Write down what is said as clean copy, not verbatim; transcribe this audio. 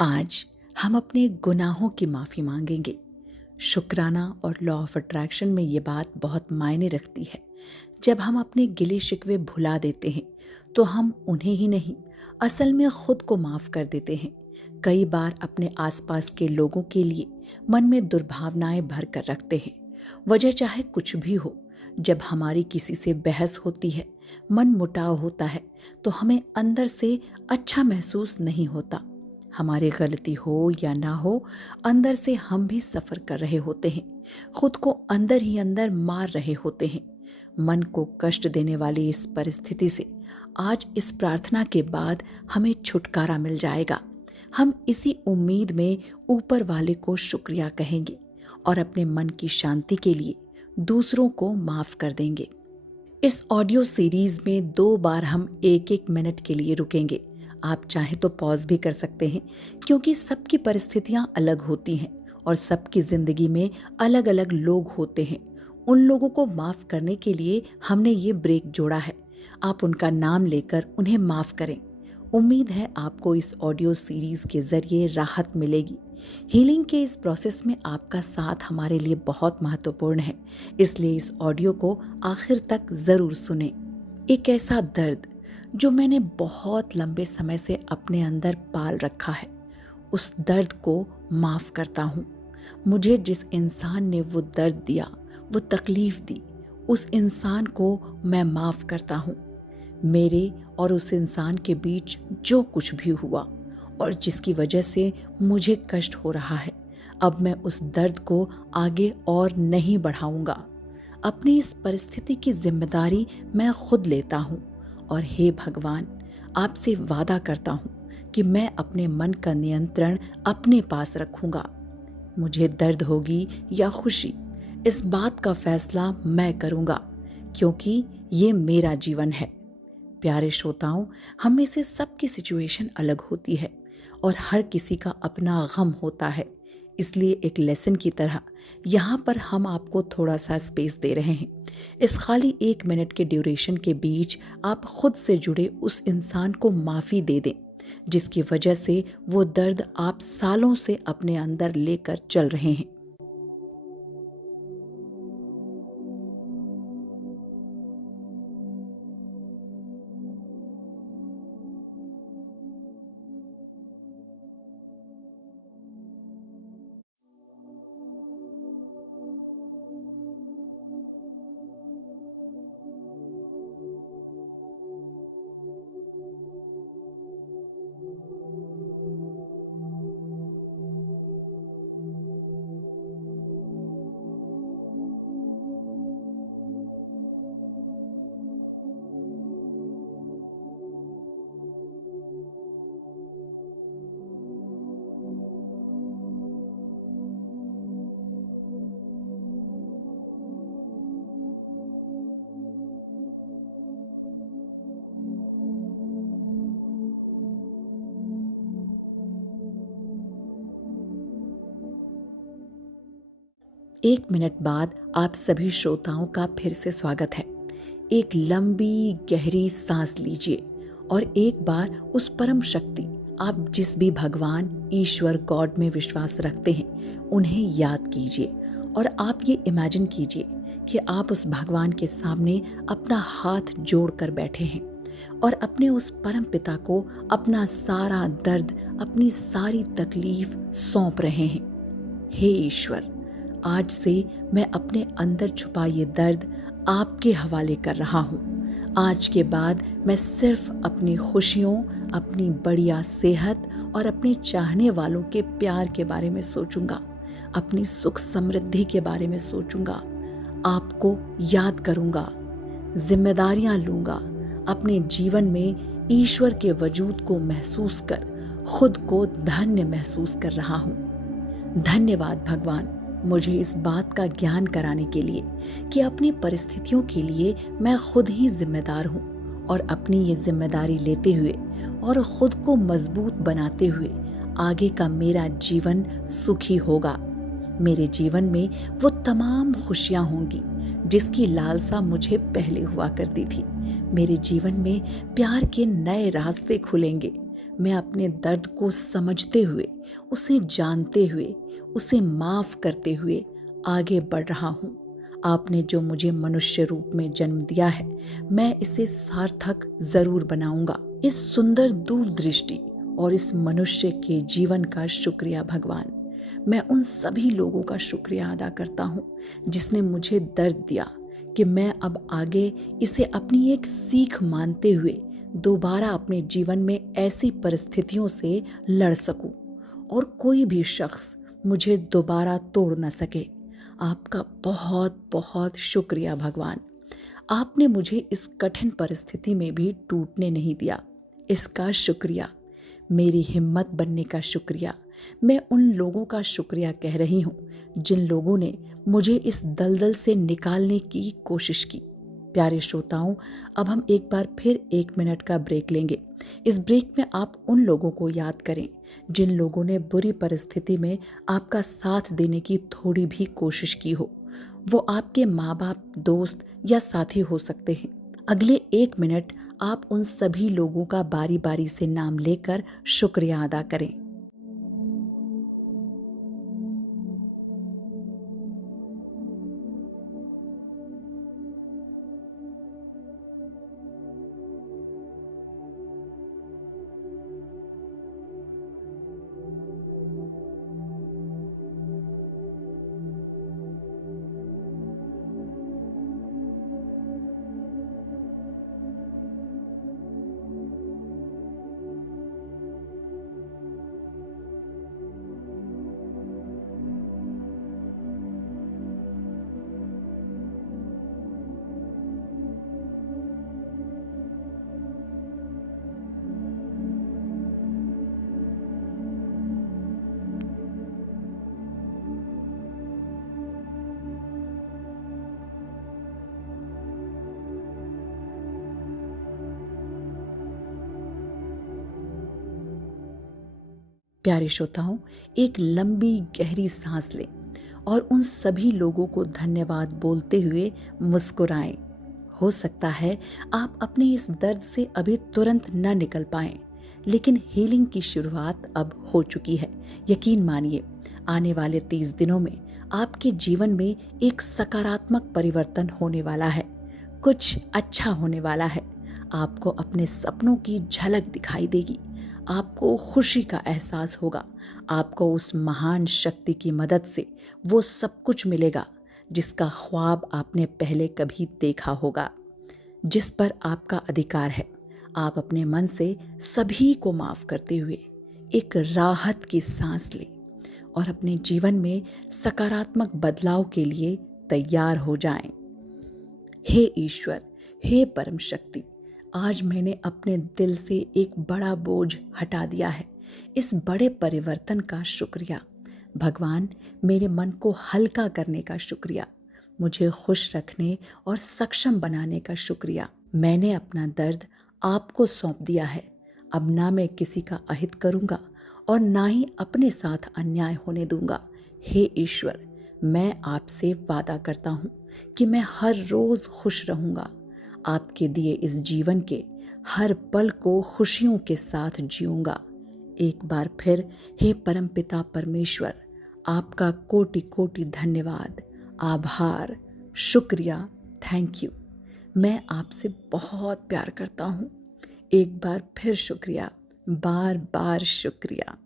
आज हम अपने गुनाहों की माफ़ी मांगेंगे। शुक्राना और लॉ ऑफ अट्रैक्शन में ये बात बहुत मायने रखती है। जब हम अपने गिले शिकवे भुला देते हैं तो हम उन्हें ही नहीं, असल में खुद को माफ़ कर देते हैं। कई बार अपने आसपास के लोगों के लिए मन में दुर्भावनाएं भर कर रखते हैं, वजह चाहे कुछ भी हो। जब हमारी किसी से बहस होती है, मन मुटाव होता है, तो हमें अंदर से अच्छा महसूस नहीं होता। हमारी गलती हो या ना हो, अंदर से हम भी सफ़र कर रहे होते हैं, खुद को अंदर ही अंदर मार रहे होते हैं। मन को कष्ट देने वाली इस परिस्थिति से आज इस प्रार्थना के बाद हमें छुटकारा मिल जाएगा। हम इसी उम्मीद में ऊपर वाले को शुक्रिया कहेंगे और अपने मन की शांति के लिए दूसरों को माफ़ कर देंगे। इस ऑडियो सीरीज में 2 बार हम 1-1 मिनट के लिए रुकेंगे। आप चाहें तो पॉज भी कर सकते हैं, क्योंकि सबकी परिस्थितियां अलग होती हैं और सबकी ज़िंदगी में अलग अलग लोग होते हैं। उन लोगों को माफ़ करने के लिए हमने ये ब्रेक जोड़ा है। आप उनका नाम लेकर उन्हें माफ़ करें। उम्मीद है आपको इस ऑडियो सीरीज के ज़रिए राहत मिलेगी। हीलिंग के इस प्रोसेस में आपका साथ हमारे लिए बहुत महत्वपूर्ण है, इसलिए इस ऑडियो को आखिर तक ज़रूर सुनें। एक ऐसा दर्द जो मैंने बहुत लंबे समय से अपने अंदर पाल रखा है, उस दर्द को माफ़ करता हूँ। मुझे जिस इंसान ने वो दर्द दिया, वो तकलीफ़ दी, उस इंसान को मैं माफ़ करता हूँ। मेरे और उस इंसान के बीच जो कुछ भी हुआ और जिसकी वजह से मुझे कष्ट हो रहा है, अब मैं उस दर्द को आगे और नहीं बढ़ाऊंगा। अपनी इस परिस्थिति की जिम्मेदारी मैं खुद लेता हूँ और हे भगवान, आपसे वादा करता हूँ कि मैं अपने मन का नियंत्रण अपने पास रखूंगा। मुझे दर्द होगी या खुशी, इस बात का फैसला मैं करूंगा, क्योंकि ये मेरा जीवन है। प्यारे श्रोताओं, हम में से सबकी सिचुएशन अलग होती है और हर किसी का अपना गम होता है। इसलिए एक लेसन की तरह यहाँ पर हम आपको थोड़ा सा स्पेस दे रहे हैं। इस खाली 1 मिनट के ड्यूरेशन के बीच आप खुद से जुड़े उस इंसान को माफ़ी दे दें, जिसकी वजह से वो दर्द आप सालों से अपने अंदर लेकर चल रहे हैं। एक मिनट बाद आप सभी श्रोताओं का फिर से स्वागत है। एक लंबी गहरी सांस लीजिए और एक बार उस परम शक्ति, आप जिस भी भगवान, ईश्वर, गॉड में विश्वास रखते हैं, उन्हें याद कीजिए और आप ये इमेजिन कीजिए कि आप उस भगवान के सामने अपना हाथ जोड़ कर बैठे हैं और अपने उस परम पिता को अपना सारा दर्द, अपनी सारी तकलीफ सौंप रहे हैं। हे ईश्वर, आज से मैं अपने अंदर छुपा ये दर्द आपके हवाले कर रहा हूँ। आज के बाद मैं सिर्फ अपनी खुशियों, अपनी बढ़िया सेहत और अपने चाहने वालों के प्यार के बारे में सोचूंगा, अपनी सुख समृद्धि के बारे में सोचूंगा, आपको याद करूंगा, जिम्मेदारियां लूंगा। अपने जीवन में ईश्वर के वजूद को महसूस कर खुद को धन्य महसूस कर रहा हूँ। धन्यवाद भगवान, मुझे इस बात का ज्ञान कराने के लिए कि अपनी परिस्थितियों के लिए मैं खुद ही जिम्मेदार हूँ और अपनी ये जिम्मेदारी लेते हुए और खुद को मजबूत बनाते हुए आगे का मेरा जीवन सुखी होगा। मेरे जीवन में वो तमाम खुशियाँ होंगी जिसकी लालसा मुझे पहले हुआ करती थी। मेरे जीवन में प्यार के नए रास्ते खुलेंगे। मैं अपने दर्द को समझते हुए, उसे जानते हुए, उसे माफ़ करते हुए आगे बढ़ रहा हूँ। आपने जो मुझे मनुष्य रूप में जन्म दिया है, मैं इसे सार्थक ज़रूर बनाऊंगा। इस सुंदर दूरदृष्टि और इस मनुष्य के जीवन का शुक्रिया भगवान। मैं उन सभी लोगों का शुक्रिया अदा करता हूँ जिसने मुझे दर्द दिया कि मैं अब आगे इसे अपनी एक सीख मानते हुए दोबारा अपने जीवन में ऐसी परिस्थितियों से लड़ सकूं और कोई भी शख्स मुझे दोबारा तोड़ न सके। आपका बहुत बहुत शुक्रिया भगवान। आपने मुझे इस कठिन परिस्थिति में भी टूटने नहीं दिया, इसका शुक्रिया। मेरी हिम्मत बनने का शुक्रिया। मैं उन लोगों का शुक्रिया कह रही हूँ जिन लोगों ने मुझे इस दलदल से निकालने की कोशिश की। प्यारे श्रोताओं, अब हम एक बार फिर 1 मिनट का ब्रेक लेंगे। इस ब्रेक में आप उन लोगों को याद करें जिन लोगों ने बुरी परिस्थिति में आपका साथ देने की थोड़ी भी कोशिश की हो। वो आपके माँ बाप, दोस्त या साथी हो सकते हैं। अगले 1 मिनट आप उन सभी लोगों का बारी बारी से नाम लेकर शुक्रिया अदा करें। प्यारे श्रोताओं, एक लंबी गहरी सांस लें और उन सभी लोगों को धन्यवाद बोलते हुए मुस्कुराएं। हो सकता है आप अपने इस दर्द से अभी तुरंत न निकल पाएं, लेकिन हीलिंग की शुरुआत अब हो चुकी है। यकीन मानिए, आने वाले 30 दिनों में आपके जीवन में एक सकारात्मक परिवर्तन होने वाला है। कुछ अच्छा होने वाला है। आपको अपने सपनों की झलक दिखाई देगी। आपको खुशी का एहसास होगा। आपको उस महान शक्ति की मदद से वो सब कुछ मिलेगा जिसका ख्वाब आपने पहले कभी देखा होगा, जिस पर आपका अधिकार है। आप अपने मन से सभी को माफ करते हुए एक राहत की सांस लें और अपने जीवन में सकारात्मक बदलाव के लिए तैयार हो जाएं। हे ईश्वर, हे परम शक्ति, आज मैंने अपने दिल से एक बड़ा बोझ हटा दिया है। इस बड़े परिवर्तन का शुक्रिया। भगवान, मेरे मन को हल्का करने का शुक्रिया। मुझे खुश रखने और सक्षम बनाने का शुक्रिया। मैंने अपना दर्द आपको सौंप दिया है। अब ना मैं किसी का अहित करूँगा और ना ही अपने साथ अन्याय होने दूंगा। हे ईश्वर, मैं आपसे वादा करता हूँ कि मैं हर रोज़ खुश रहूँगा। आपके दिए इस जीवन के हर पल को खुशियों के साथ जीऊँगा। एक बार फिर हे परमपिता परमेश्वर, आपका कोटि कोटि धन्यवाद, आभार, शुक्रिया, थैंक यू। मैं आपसे बहुत प्यार करता हूँ। एक बार फिर शुक्रिया, बार बार शुक्रिया।